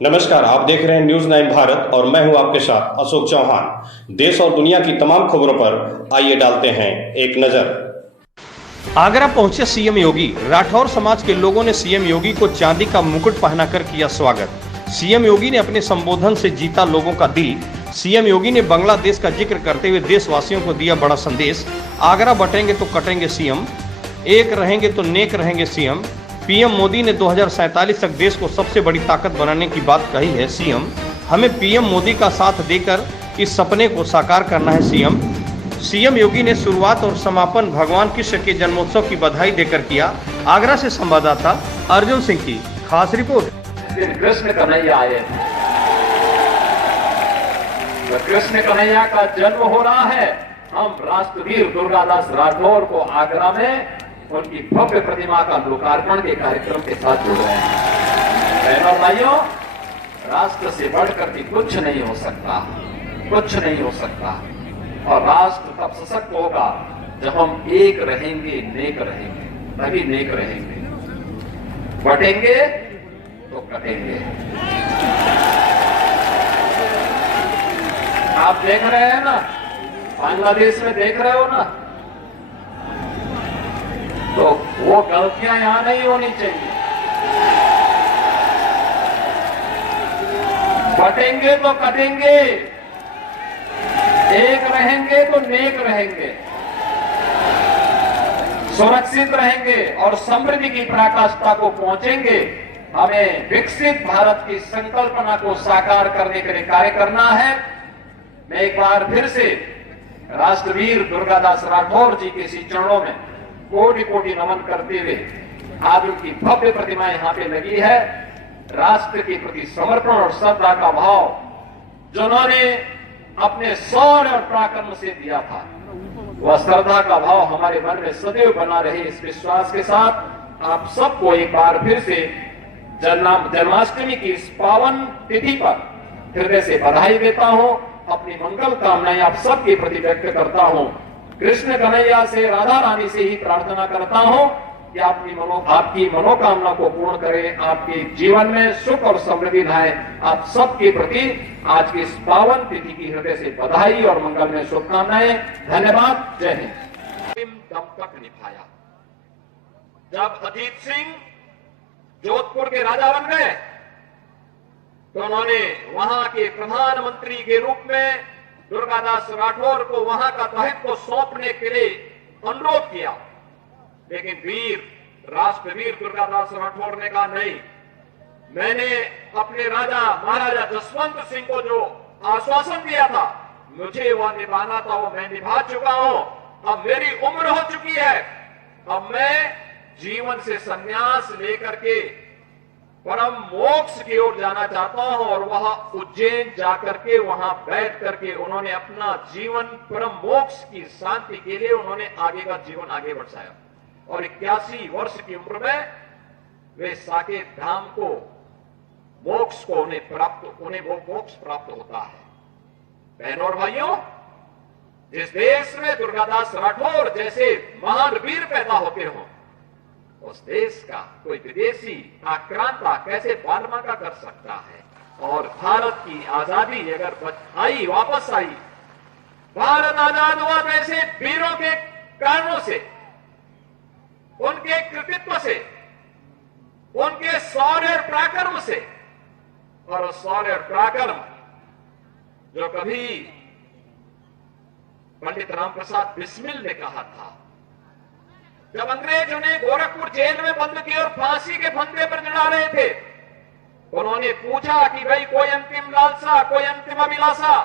नमस्कार, आप देख रहे हैं न्यूज 9 भारत और मैं हूं आपके साथ अशोक चौहान। देश और दुनिया की तमाम खबरों पर आइए डालते हैं एक नजर। आगरा पहुंचे सीएम योगी। राठौर समाज के लोगों ने सीएम योगी को चांदी का मुकुट पहनाकर किया स्वागत। सीएम योगी ने अपने संबोधन से जीता लोगों का दिल। सीएम योगी ने बांग्लादेश का जिक्र करते हुए देशवासियों को दिया बड़ा संदेश। आगरा बटेंगे तो कटेंगे सीएम, एक रहेंगे तो नेक रहेंगे सीएम। पीएम मोदी ने 2047 तक देश को सबसे बड़ी ताकत बनाने की बात कही है सीएम। हमें पीएम मोदी का साथ देकर इस सपने को साकार करना है सीएम। सीएम योगी ने शुरुआत और समापन भगवान कृष्ण के जन्मोत्सव की बधाई देकर किया। आगरा से संवाददाता अर्जुन सिंह की खास रिपोर्ट। कृष्ण कन्हैया आए, कृष्ण कन्हैया का जन्म हो रहा है। हम राष्ट्रवीर दुर्गादास राठौर को आगरा में उनकी भव्य प्रतिमा का लोकार्पण के कार्यक्रम के साथ जुड़ रहे हैं। बहनों भाइयों, राष्ट्र से बढ़कर भी कुछ नहीं हो सकता, कुछ नहीं हो सकता। और राष्ट्र तब सशक्त होगा जब हम एक रहेंगे, नेक रहेंगे, तभी नेक रहेंगे। बटेंगे तो कटेंगे। आप देख रहे हैं ना, बांग्लादेश में देख रहे हो ना, तो वो गलतियां यहां नहीं होनी चाहिए। बटेंगे तो कटेंगे, एक रहेंगे तो नेक रहेंगे, सुरक्षित रहेंगे और समृद्धि की पराकाष्ठा को पहुंचेंगे। हमें विकसित भारत की संकल्पना को साकार करने के लिए कार्य करना है। मैं एक बार फिर से राष्ट्रवीर दुर्गादास राठौर जी के श्री चरणों में कोटि कोटि नमन करते हुए, आज उनकी भव्य प्रतिमा यहां पे लगी है। राष्ट्र के प्रति समर्पण और श्रद्धा का भाव जिन्होंने अपने शौर्य और पराक्रम से दिया था, वह श्रद्धा का भाव हमारे मन में सदैव बना रहे। इस विश्वास के साथ आप सबको एक बार फिर से जन्माष्टमी की इस पावन तिथि पर हृदय से बधाई देता हूं। अपनी मंगल कामनाएं आप सबके प्रति व्यक्त करता हूं। कृष्ण कन्हैया से, राधा रानी से ही प्रार्थना करता हूं कि आपकी मनोकामना को पूर्ण करें, आपके जीवन में सुख और समृद्धि लाए। आप सबके प्रति आज की इस पावन तिथि की हृदय से बधाई और मंगल में शुभकामनाएं। धन्यवाद। जय हिंद। दम तक निभाया। जब अजीत सिंह जोधपुर के राजा बन गए तो उन्होंने वहां के प्रधानमंत्री के रूप में दुर्गादास राठौर को वहां का दायित्व सौंपने के लिए अनुरोध किया, लेकिन राष्ट्रवीर दुर्गादास राठौर ने कहा नहीं, मैंने अपने राजा महाराजा जसवंत सिंह को जो आश्वासन दिया था, मुझे वह निभाना था, वो मैं निभा चुका हूं। अब मेरी उम्र हो चुकी है, अब मैं जीवन से संन्यास लेकर के परम मोक्ष की ओर जाना चाहता हूं। और वह उज्जैन जाकर के वहां बैठ करके उन्होंने अपना जीवन परम मोक्ष की शांति के लिए उन्होंने आगे का जीवन आगे बढ़ाया। और 81 वर्ष की उम्र में वे साकेत धाम को मोक्ष को उन्हें वो मोक्ष प्राप्त होता है। बहनों और भाइयों, जिस देश में दुर्गादास राठौर जैसे महान वीर पैदा होते हो, उस देश का कोई विदेशी आक्रांता कैसे बालमाका कर सकता है। और भारत की आजादी अगर आई, वापस आई, भारत आजाद हुआ तो ऐसे वीरों के कारणों से, उनके कृतित्व से, उनके शौर्य और पराक्रम से। और शौर्य और पराक्रम जो कभी पंडित राम प्रसाद बिस्मिल ने कहा था, जब अंग्रेज उन्हें गोरखपुर जेल में बंद किए और फांसी के फंदे पर चढ़ा रहे थे, उन्होंने पूछा कि भाई कोई अंतिम लालसा, कोई अंतिम अभिलाषा?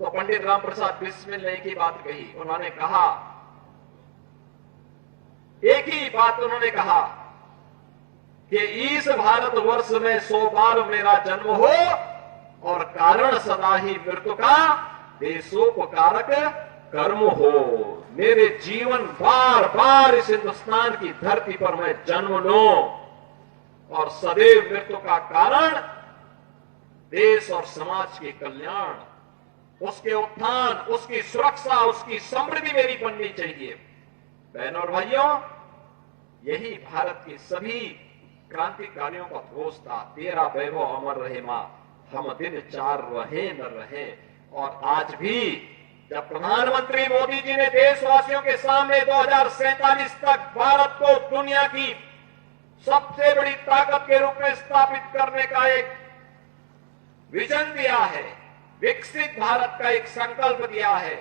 तो पंडित राम प्रसाद बिस्मिल ने एक ही बात कही। उन्होंने कहा, एक ही बात उन्होंने कहा कि इस भारतवर्ष में 100 बार मेरा जन्म हो और कारण सदा ही मृत्यु का देशोपकारक कर्म हो। मेरे जीवन बार बार इस हिंदुस्तान की धरती पर मैं जन्म लूं और सदैव मृत्यु का कारण देश और समाज के कल्याण, उसके उत्थान, उसकी सुरक्षा, उसकी समृद्धि मेरी बननी चाहिए। बहनों और भाइयों, यही भारत की सभी क्रांतिकारियों का दोष था, तेरा वैभव अमर रहे मां, हम दिन चार रहे न रहे। और आज भी जब प्रधानमंत्री मोदी जी ने देशवासियों के सामने 2047 तक भारत को दुनिया की सबसे बड़ी ताकत के रूप में स्थापित करने का एक विजन दिया है, विकसित भारत का एक संकल्प दिया है,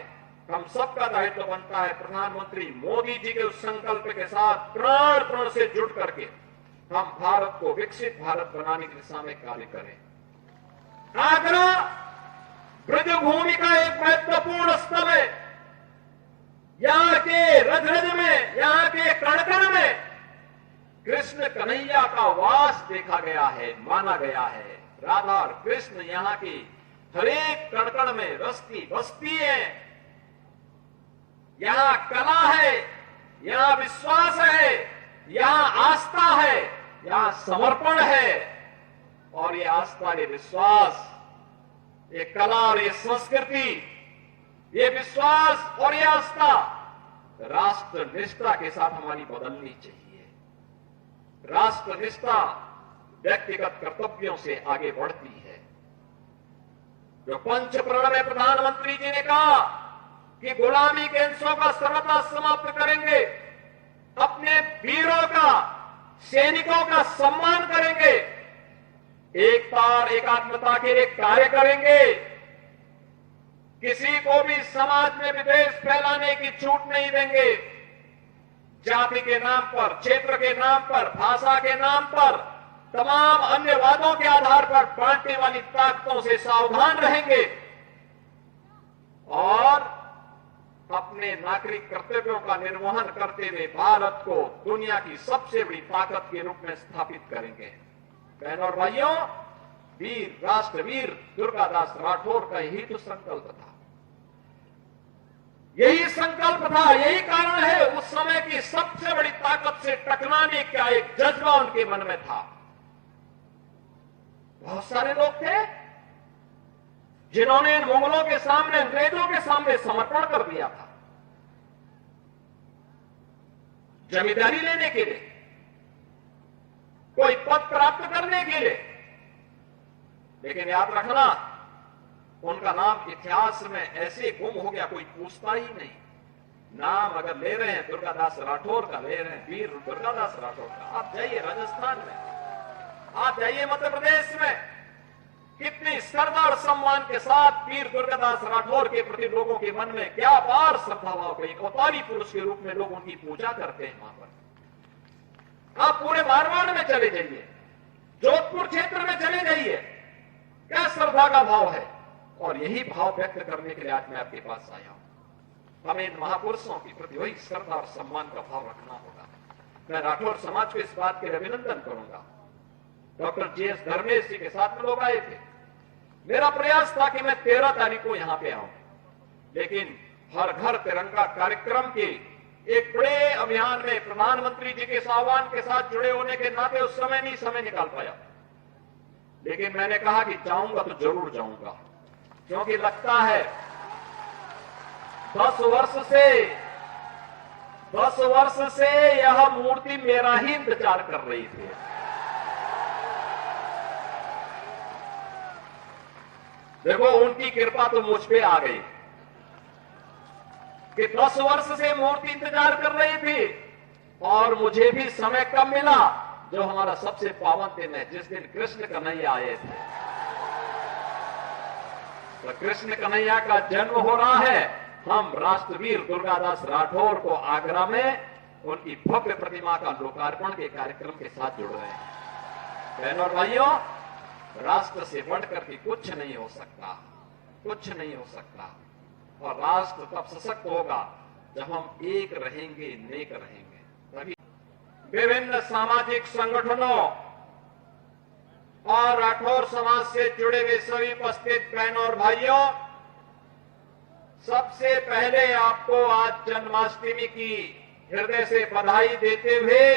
हम सबका दायित्व बनता है प्रधानमंत्री मोदी जी के उस संकल्प के साथ प्राण प्राण से जुड़ करके हम भारत को विकसित भारत बनाने की दिशा में कार्य करें। आगरा ब्रजभूमि का एक महत्वपूर्ण स्थल है। यहां के रज रज में, यहां के कण कण में कृष्ण कन्हैया का वास देखा गया है, माना गया है। राधा और कृष्ण यहां की हरेक कण कण में रसती बसती है। यहां कला है, यहां विश्वास है, यहां आस्था है, यहां समर्पण है। और ये आस्था, ये विश्वास, ये कला और ये संस्कृति, ये विश्वास और ये आस्था राष्ट्र निष्ठा के साथ हमारी बदलनी चाहिए। राष्ट्र निष्ठा व्यक्तिगत कर्तव्यों से आगे बढ़ती है। जो पंच प्रण में प्रधानमंत्री जी ने कहा कि गुलामी के अंशों का सर्वथा समाप्त करेंगे, अपने वीरों का, सैनिकों का सम्मान करेंगे, एकता और एकात्मता के लिए कार्य करेंगे, किसी को भी समाज में विद्वेष फैलाने की छूट नहीं देंगे, जाति के नाम पर, क्षेत्र के नाम पर, भाषा के नाम पर, तमाम अन्य वादों के आधार पर बांटने वाली ताकतों से सावधान रहेंगे और अपने नागरिक कर्तव्यों का निर्वहन करते हुए भारत को दुनिया की सबसे बड़ी ताकत के रूप में स्थापित करेंगे। बहनों और भाइयों, वीर राष्ट्रवीर दुर्गादास राठौर का यही तो संकल्प था, यही संकल्प था, यही कारण है उस समय की सबसे बड़ी ताकत से टकराने का एक जज्बा उनके मन में था। बहुत सारे लोग थे जिन्होंने इन मुगलों के सामने, अंग्रेजों के सामने समर्पण कर दिया था, जमींदारी लेने के लिए, कोई पद प्राप्त करने के लिए। लेकिन याद रखना, उनका नाम इतिहास में ऐसे गुम हो गया, कोई पूछता ही नहीं। नाम अगर ले रहे हैं दुर्गादास राठौर का, ले रहे हैं वीर दुर्गादास राठौर का। आप जाइए राजस्थान में, आप जाइए मध्य प्रदेश में, कितनी श्रद्धा और सम्मान के साथ वीर दुर्गादास राठौर के प्रति लोगों के मन में क्या अपार श्रद्धा भाव, एक अवतारी पुरुष के रूप में लोग उनकी पूजा करते हैं। वहां पर आप पूरे मारवाड़ में चले जाइए, जोधपुर क्षेत्र में चले जाइए, क्या श्रद्धा का भाव है। और यही भाव व्यक्त करने के लिए आज मैं आपके पास आया हूं। हमें इन महापुरुषों के प्रति वही श्रद्धा और सम्मान का भाव रखना होगा। मैं राठौर समाज को इस बात के लिए अभिनंदन करूंगा। डॉक्टर जीएस धर्मेश जी के साथ में लोग आए थे। मेरा प्रयास था कि मैं 13 तारीख को यहां पे आऊं, लेकिन हर घर तिरंगा कार्यक्रम के एक बड़े अभियान में प्रधानमंत्री जी के आह्वान के साथ जुड़े होने के नाते उस समय नहीं समय निकाल पाया। लेकिन मैंने कहा कि जाऊंगा तो जरूर जाऊंगा, क्योंकि लगता है 10 वर्ष से यह मूर्ति मेरा ही इंतजार कर रही थी। देखो, उनकी कृपा तो मुझ पे आ गई कि 10 वर्ष से मूर्ति इंतजार कर रही थी। और मुझे भी समय कब मिला, जो हमारा सबसे पावन दिन है, जिस दिन कृष्ण कन्हैया आए थे। तो कृष्ण कन्हैया का जन्म हो रहा है। हम राष्ट्रवीर दुर्गादास राठौर को आगरा में उनकी भव्य प्रतिमा का लोकार्पण के कार्यक्रम के साथ जुड़ रहे हैं। बहनों और भाइयों, राष्ट्र से बढ़कर के कुछ नहीं हो सकता, कुछ नहीं हो सकता। और राष्ट्र तब सशक्त होगा जब हम एक रहेंगे, नेक रहेंगे। तभी विभिन्न सामाजिक संगठनों और राठौर समाज से जुड़े हुए सभी उपस्थित बहनों और भाइयों, सबसे पहले आपको आज जन्माष्टमी की हृदय से बधाई देते हुए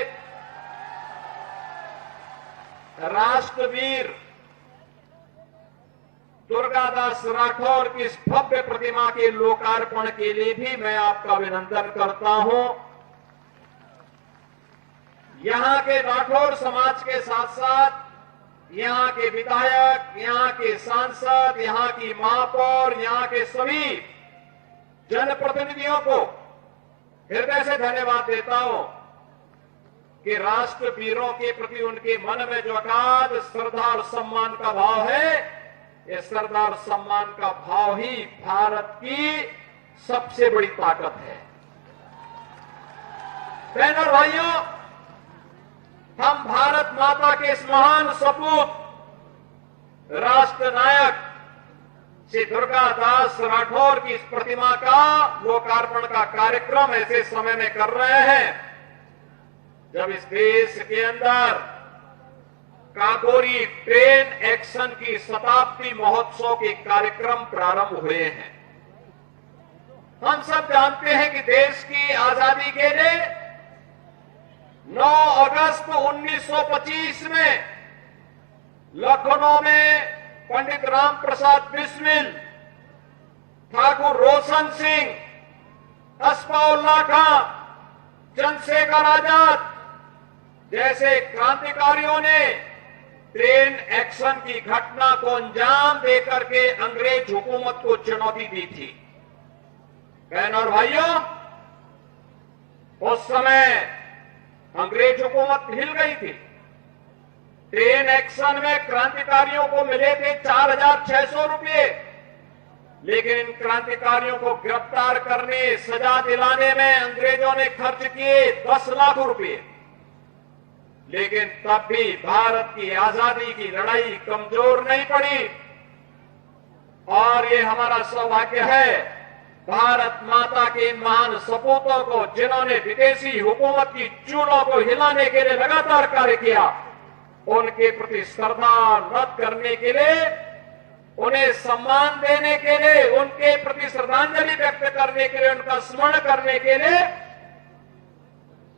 राष्ट्रवीर दुर्गादास राठौर की इस भव्य प्रतिमा के लोकार्पण के लिए भी मैं आपका अभिनंदन करता हूं। यहां के राठौर समाज के साथ साथ यहां के विधायक, यहां के सांसद, यहां की महापौर, यहां के सभी जनप्रतिनिधियों को हृदय से धन्यवाद देता हूं कि राष्ट्र वीरों के प्रति उनके मन में जो अगाध श्रद्धा और सम्मान का भाव है, ये श्रद्धा और सम्मान का भाव ही भारत की सबसे बड़ी ताकत है। बहनों और भाइयों, हम भारत माता के इस महान सपूत राष्ट्र नायक श्री दुर्गा दास राठौर की इस प्रतिमा का लोकार्पण का कार्यक्रम ऐसे समय में कर रहे हैं जब इस देश के अंदर काकोरी ट्रेन एक्शन की शताब्दी महोत्सव के कार्यक्रम प्रारंभ हुए हैं। हम सब जानते हैं कि देश की आजादी के लिए 9 अगस्त 1925 में लखनऊ में पंडित राम प्रसाद बिस्मिल, ठाकुर रोशन सिंह, अस्फाउल्ला खां, चंद्रशेखर आजाद जैसे क्रांतिकारियों ने ट्रेन एक्शन की घटना को अंजाम देकर के अंग्रेज हुकूमत को चुनौती दी थी। बहनों और भाइयों, उस समय अंग्रेज हुकूमत हिल गई थी। ट्रेन एक्शन में क्रांतिकारियों को मिले थे 4,600 रुपये, लेकिन इन क्रांतिकारियों को गिरफ्तार करने, सजा दिलाने में अंग्रेजों ने खर्च किए 10 लाख रुपये। लेकिन तब भी भारत की आजादी की लड़ाई कमजोर नहीं पड़ी और ये हमारा सौभाग्य है भारत माता के इन महान सपूतों को, जिन्होंने विदेशी हुकूमत की चूड़ों को हिलाने के लिए लगातार कार्य किया, उनके प्रति श्रद्धा नत करने के लिए, उन्हें सम्मान देने के लिए, उनके प्रति श्रद्धांजलि व्यक्त करने के लिए, उनका स्मरण करने के लिए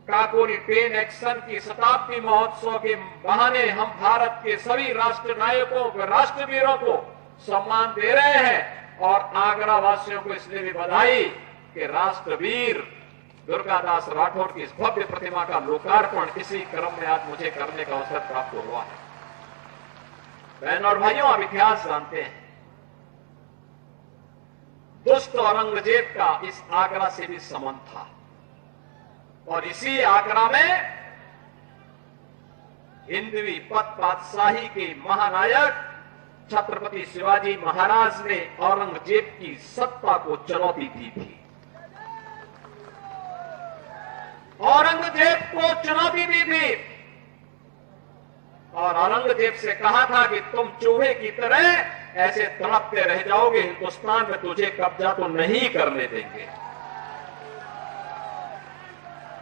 काकोरी ट्रेन एक्शन की शताब्दी महोत्सव के बहाने हम भारत के सभी राष्ट्र नायकों को, राष्ट्रवीरों को सम्मान दे रहे हैं। और आगरा वासियों को इसलिए भी बधाई कि राष्ट्रवीर दुर्गादास राठौर की इस भव्य प्रतिमा का लोकार्पण इसी क्रम में आज मुझे करने का अवसर प्राप्त हुआ है। बहनों और भाइयों, आप इतिहास जानते हैं, दुष्ट औरंगजेब का इस आगरा से भी संबंध था और इसी आगरा में हिंदवी पद पातशाही के महानायक छत्रपति शिवाजी महाराज ने औरंगजेब की सत्ता को चुनौती दी थी। औरंगजेब को चुनौती दी थी और औरंगजेब से कहा था कि तुम चूहे की तरह ऐसे तड़पते रह जाओगे, हिंदुस्तान में तुझे कब्जा तो नहीं करने देंगे।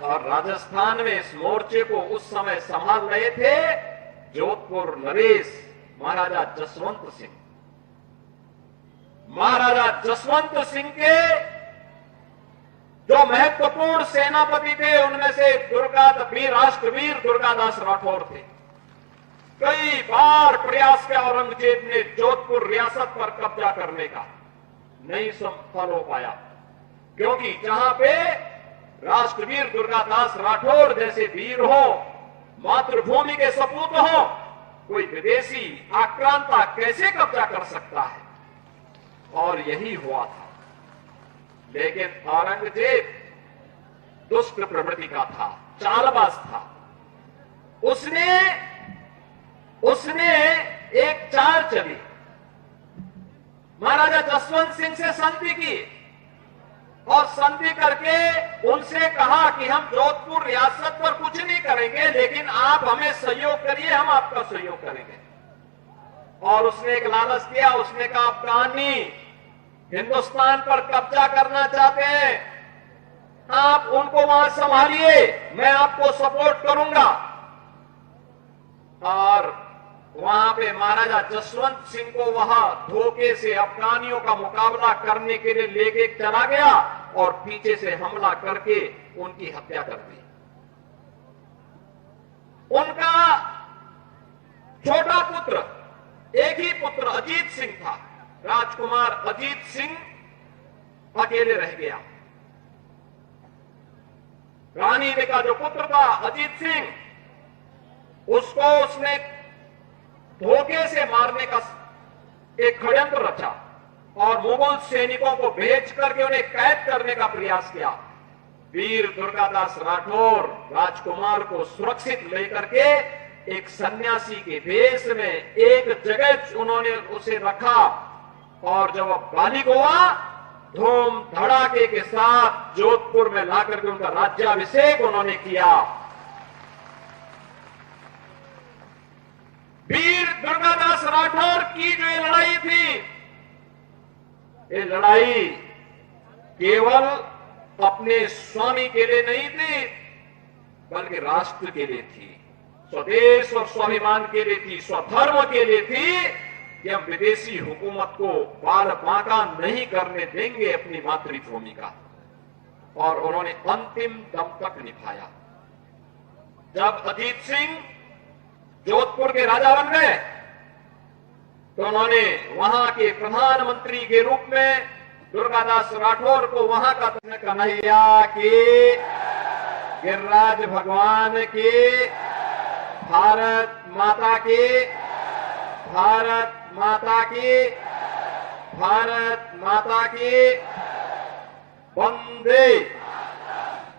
और राजस्थान में इस मोर्चे को उस समय संभाल रहे थे जोधपुर नरेश महाराजा जसवंत सिंह। महाराजा जसवंत सिंह के जो महत्वपूर्ण सेनापति थे उनमें से राष्ट्रवीर दुर्गादास राठौर थे। कई बार प्रयास किया औरंगजेब ने जोधपुर रियासत पर कब्जा करने का, नहीं सफल हो पाया, क्योंकि जहां पे राष्ट्रवीर दुर्गादास राठौर जैसे वीर हो, मातृभूमि के सपूत हो, कोई विदेशी आक्रांता कैसे कब्जा कर सकता है? और यही हुआ था। लेकिन औरंगजेब दुष्ट प्रवृत्ति का था, चालबाज था। उसने एक चाल चली, महाराजा जसवंत सिंह से संधि की और संधि करके उनसे कहा कि हम जोधपुर रियासत पर कुछ नहीं करेंगे, लेकिन आप हमें सहयोग करिए, हम आपका सहयोग करेंगे। और उसने एक लालच दिया, उसने कहा अफगानी हिंदुस्तान पर कब्जा करना चाहते हैं, आप उनको वहां संभालिए, मैं आपको सपोर्ट करूंगा। और वहां पे महाराजा जसवंत सिंह को वहां धोखे से अफगानियों का मुकाबला करने के लिए लेके चला गया और पीछे से हमला करके उनकी हत्या कर दी। उनका छोटा पुत्र, एक ही पुत्र अजीत सिंह था, राजकुमार अजीत सिंह अकेले रह गया। रानी का जो पुत्र था अजीत सिंह, उसको उसने धोखे से मारने का एक षड्यंत्र रचा और मुगल सैनिकों को भेज करके उन्हें कैद करने का प्रयास किया। वीर दुर्गादास राठौर राजकुमार को सुरक्षित लेकर के एक सन्यासी के वेश में एक जगह उन्होंने उसे रखा और जब वह बालिग हुआ धूम धड़ाके के साथ जोधपुर में लाकर के उनका राज्याभिषेक उन्होंने किया। वीर दुर्गादास राठौर की जो ये लड़ाई थी, ये लड़ाई केवल अपने स्वामी के लिए नहीं थी बल्कि राष्ट्र के लिए थी, स्वदेश और स्वाभिमान के लिए थी, स्वधर्म के लिए थी कि हम विदेशी हुकूमत को बाल बांका नहीं करने देंगे अपनी मातृभूमि का। और उन्होंने अंतिम दम तक निभाया। जब अजीत सिंह जोधपुर के राजा बन गए तो उन्होंने वहां के प्रधानमंत्री के रूप में दुर्गादास राठौर को वहां का कन्हैया की, गिरिराज भगवान की, भारत माता की, भारत माता की, भारत माता की, वंदे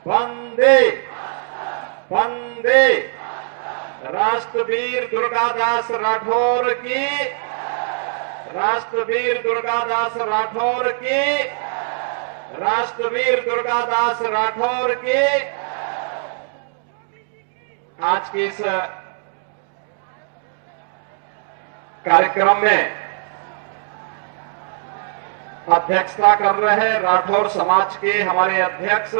वंदे वंदे, राष्ट्रवीर दुर्गादास राठौर की, राष्ट्रवीर दुर्गादास राठौर की, राष्ट्रवीर दुर्गादास राठौर की। आज के इस कार्यक्रम में अध्यक्षता कर रहे हैं राठौर समाज के हमारे अध्यक्ष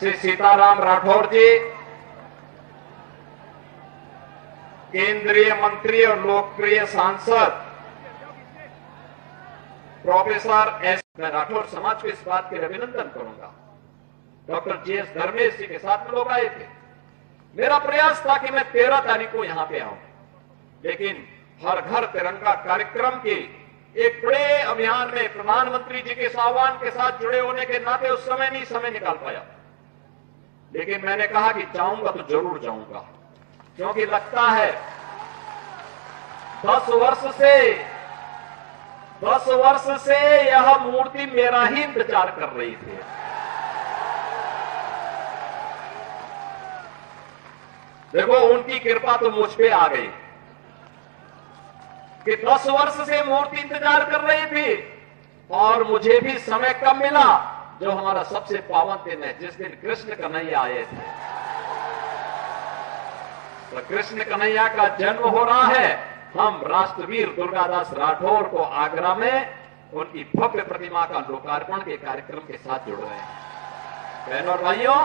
श्री सीताराम राठौर जी, केंद्रीय मंत्री और लोकप्रिय सांसद प्रोफेसर एस। मैं राठौर समाज को इस बात के लिए अभिनंदन करूंगा। डॉक्टर जीएस धर्मेश जी के साथ में लोग आए थे। मेरा प्रयास था कि मैं 13 तारीख को यहां पे आऊं, लेकिन हर घर तिरंगा कार्यक्रम के एक बड़े अभियान में प्रधानमंत्री जी के आह्वान के साथ जुड़े होने के नाते उस समय नहीं समय निकाल पाया। लेकिन मैंने कहा कि जाऊंगा तो जरूर जाऊंगा, क्योंकि लगता है 10 वर्ष से यह मूर्ति मेरा ही इंतजार कर रही थी। देखो उनकी कृपा तो मुझ पे आ गई कि 10 वर्ष से मूर्ति इंतजार कर रही थी और मुझे भी समय कब मिला, जो हमारा सबसे पावन दिन है, जिस दिन कृष्ण कन्हैया आए थे। तो कृष्ण कन्हैया का जन्म हो रहा है। हम राष्ट्रवीर दुर्गादास राठौर को आगरा में उनकी भव्य प्रतिमा का लोकार्पण के कार्यक्रम के साथ जुड़ रहे हैं। बहनों और भाइयों,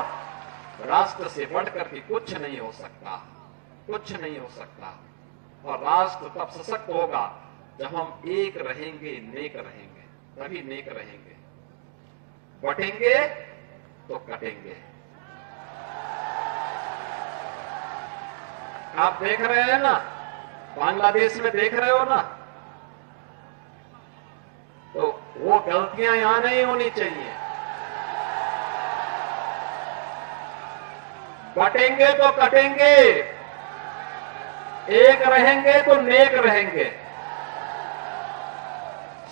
राष्ट्र से बढ़कर के कुछ नहीं हो सकता, कुछ नहीं हो सकता। और राष्ट्र तब सशक्त होगा जब हम एक रहेंगे, नेक रहेंगे, तभी नेक रहेंगे। बटेंगे तो कटेंगे। आप देख रहे हैं ना, बांग्लादेश में देख रहे हो ना, तो वो गलतियां यहां नहीं होनी चाहिए। बटेंगे तो कटेंगे, एक रहेंगे तो नेक रहेंगे,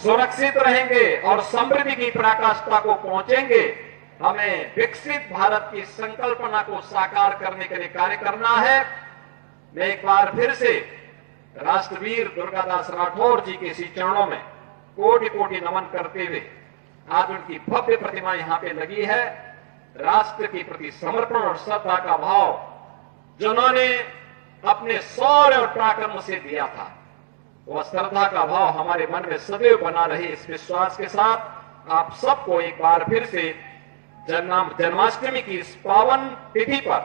सुरक्षित रहेंगे और समृद्धि की पराकाष्ठा को पहुंचेंगे। हमें विकसित भारत की संकल्पना को साकार करने के लिए कार्य करना है। मैं एक बार फिर से राष्ट्रवीर दुर्गादास राठौर जी के इसी चरणों में कोटि कोटि नमन करते हुए, आज उनकी भव्य प्रतिमा यहां पे लगी है। राष्ट्र के प्रति समर्पण और श्रद्धा का भाव जिन्होंने अपने शौर्य और पराक्रम से दिया था, वह श्रद्धा का भाव हमारे मन में सदैव बना रहे। इस विश्वास के साथ आप सबको एक बार फिर से जन्माष्टमी की इस पावन तिथि पर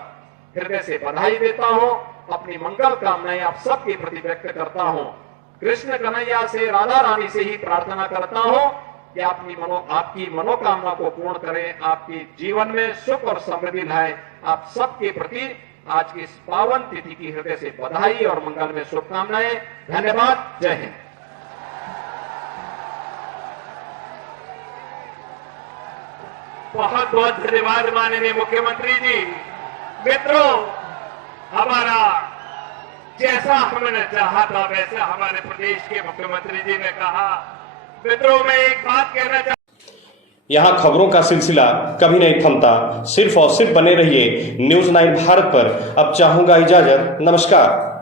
हृदय से बधाई देता हूं। अपनी मंगल कामनाएं आप सबके प्रति व्यक्त करता हूं। कृष्ण कन्हैया से, राधा रानी से ही प्रार्थना करता हूं कि आपकी मनोकामना को पूर्ण करें, आपके जीवन में सुख और समृद्धि लाए। आप सबके प्रति आज की इस पावन तिथि की हृदय से बधाई और मंगल में शुभकामनाएं। धन्यवाद। जय हिंद। बहुत बहुत धन्यवाद माननीय मुख्यमंत्री जी। मित्रों, हमारा जैसा हमने चाहा था वैसा हमारे प्रदेश के मुख्यमंत्री जी ने कहा। मित्रों, मैं एक बात कहना चाहता यहाँ खबरों का सिलसिला कभी नहीं थमता। सिर्फ और सिर्फ बने रहिए न्यूज़ 9 भारत पर। अब चाहूंगा इजाजत। नमस्कार।